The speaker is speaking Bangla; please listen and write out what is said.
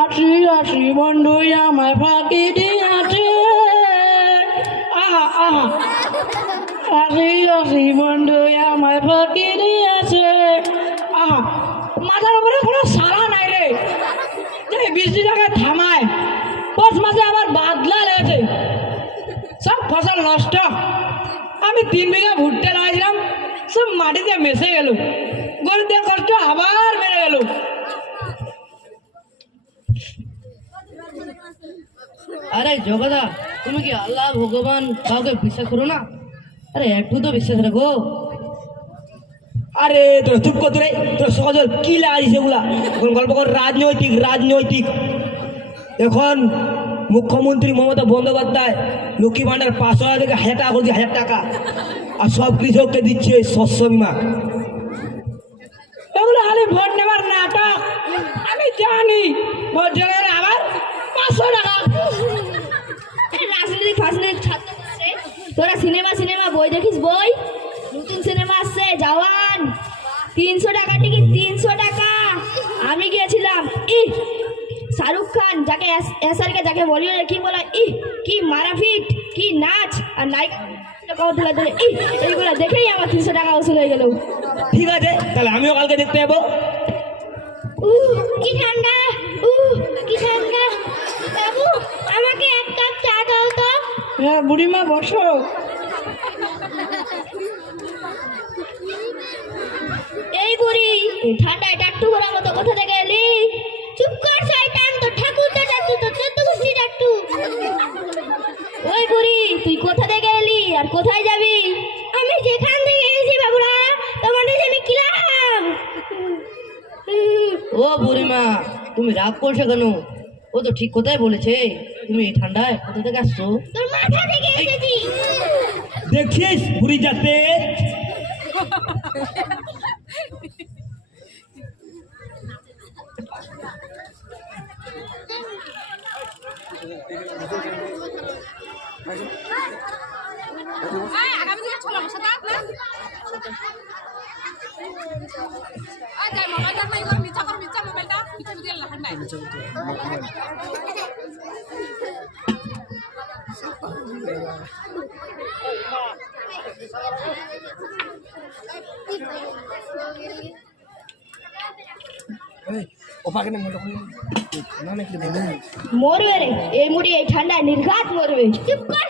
আছি আছি বন্ধু আমায় ফাঁকি দিয়াছে, আহা আহা। আছি আছি বন্ধু আমায় ফাঁকি দিয়াছে, আহা। মাথার উপরে কোনো সারা নাই রে, যে বৃষ্টিটাকে থামায়। পৌষ মাসে আবার বাদলা লেগেছে, সব ফসল নষ্ট। আমি 3 বিঘা ভুট্টা লাগাইছিলাম, সব মাটিতে মেশে গেল। গরিবদের কষ্ট আবার বেড়ে গেল। আরে জগদা, তুমি কি আল্লাহ ভগবান কাউকে বিশ্বাস করো না? আরে একটু তো বিশ্বাস রাখো। আরে তোর চুপ কর, তোরে তোর সহজ কি লাগাইছিস এগুলা? এখন গল্প কর রাজনৈতিক রাজনৈতিক। এখন মুখ্যমন্ত্রী মমতা বন্দ্যোপাধ্যায় লক্ষ্মী ভান্ডার 500 টাকা থেকে 1000 টাকা করে দিয়ে 1000 টাকা, আর সব কৃষককে দিচ্ছে শস্য বিমা। এগুলো খালি ভোট নেবার নাটক। আমি জানি ভোট জোগাড় আবার 500 টাকা। রাজনৈতিক ফাজনৈতিক ছাত্র বলছে, তোরা সিনেমা বই দেখিস? বই নতুন সিনেমা আসছে জওয়ান, 300 টাকা টিকিট, 300 টাকা। আমি গিয়েছিলাম, শাহরুখ খান যাকে এসআরকে যাকে বলিউডে কি বলা, কি মারাফিট, কি নাচ, আর নায়িকা এইগুলো দেখেই আমার 300 টাকা ওসুল হয়ে গেল। ঠিক আছে, তাহলে আমিও কালকে দেখতে যাবো। কি ঠান্ডা, কি ঠান্ডা। বাবু, আমাকে 1 কাপ চা দাও তো। হ্যাঁ বুড়িমা বসো। এই বুড়ি, ঠান্ডায় টাট্টু করার মতো কোথা থেকে এলি? চুপ কর শয়তান, তো ঠাকুরটা টাট্টু, তো চোদ্দ গোষ্ঠী টাট্টু। ওই বুড়ি, তুই কোথা থেকে এলি আর কোথায় যাবি? আমি যেখান থেকে এসেছি বাবুরা, তোমাদের আমি কিলাম। ও বুড়িমা, তুমি রাগ করছো কেন? ও তো ঠিক কথাই বলেছে। তুমি এই ঠান্ডায় কোথা থেকে আসছো? তোর মাথা থেকে এসেছি। দেখিস বুড়ি যাতে। মরবে রে, এই মুড়ি এই ঠান্ডায় নির্ঘাত মরবে। চুপ কর